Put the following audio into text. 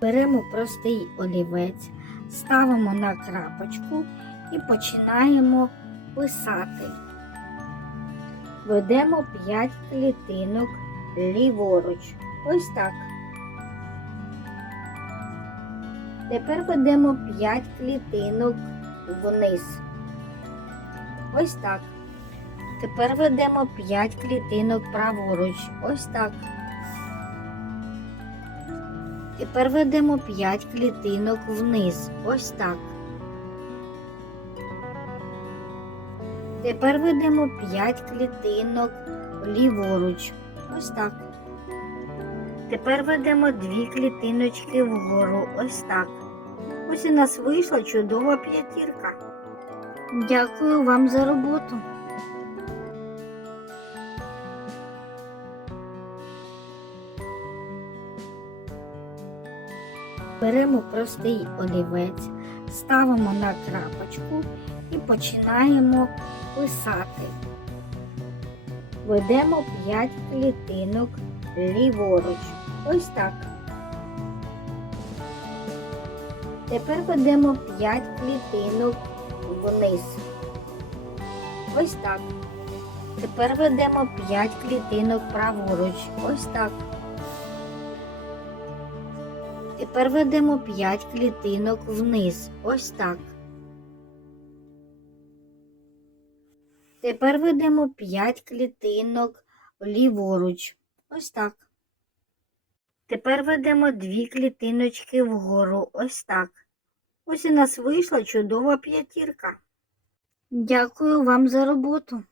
Беремо простий олівець, ставимо на крапочку і починаємо писати. Ведемо 5 клітинок ліворуч. Ось так. Тепер ведемо 5 клітинок вниз. Ось так. Тепер ведемо 5 клітинок праворуч. Ось так. Тепер ведемо 5 клітинок вниз. Ось так. Тепер ведемо 5 клітинок ліворуч. Ось так. Тепер ведемо 2 клітиночки вгору. Ось так. Ось у нас вийшла чудова п'ятірка. Дякую вам за роботу. Беремо простий олівець, ставимо на крапочку і починаємо писати. Ведемо 5 клітинок ліворуч. Ось так. Тепер ведемо 5 клітинок вниз. Ось так. Тепер ведемо 5 клітинок праворуч. Ось так. Тепер ведемо 5 клітинок вниз. Ось так. Тепер ведемо 5 клітинок ліворуч. Ось так. Тепер ведемо 2 клітиночки вгору. Ось так. Ось у нас вийшла чудова п'ятірка. Дякую вам за роботу.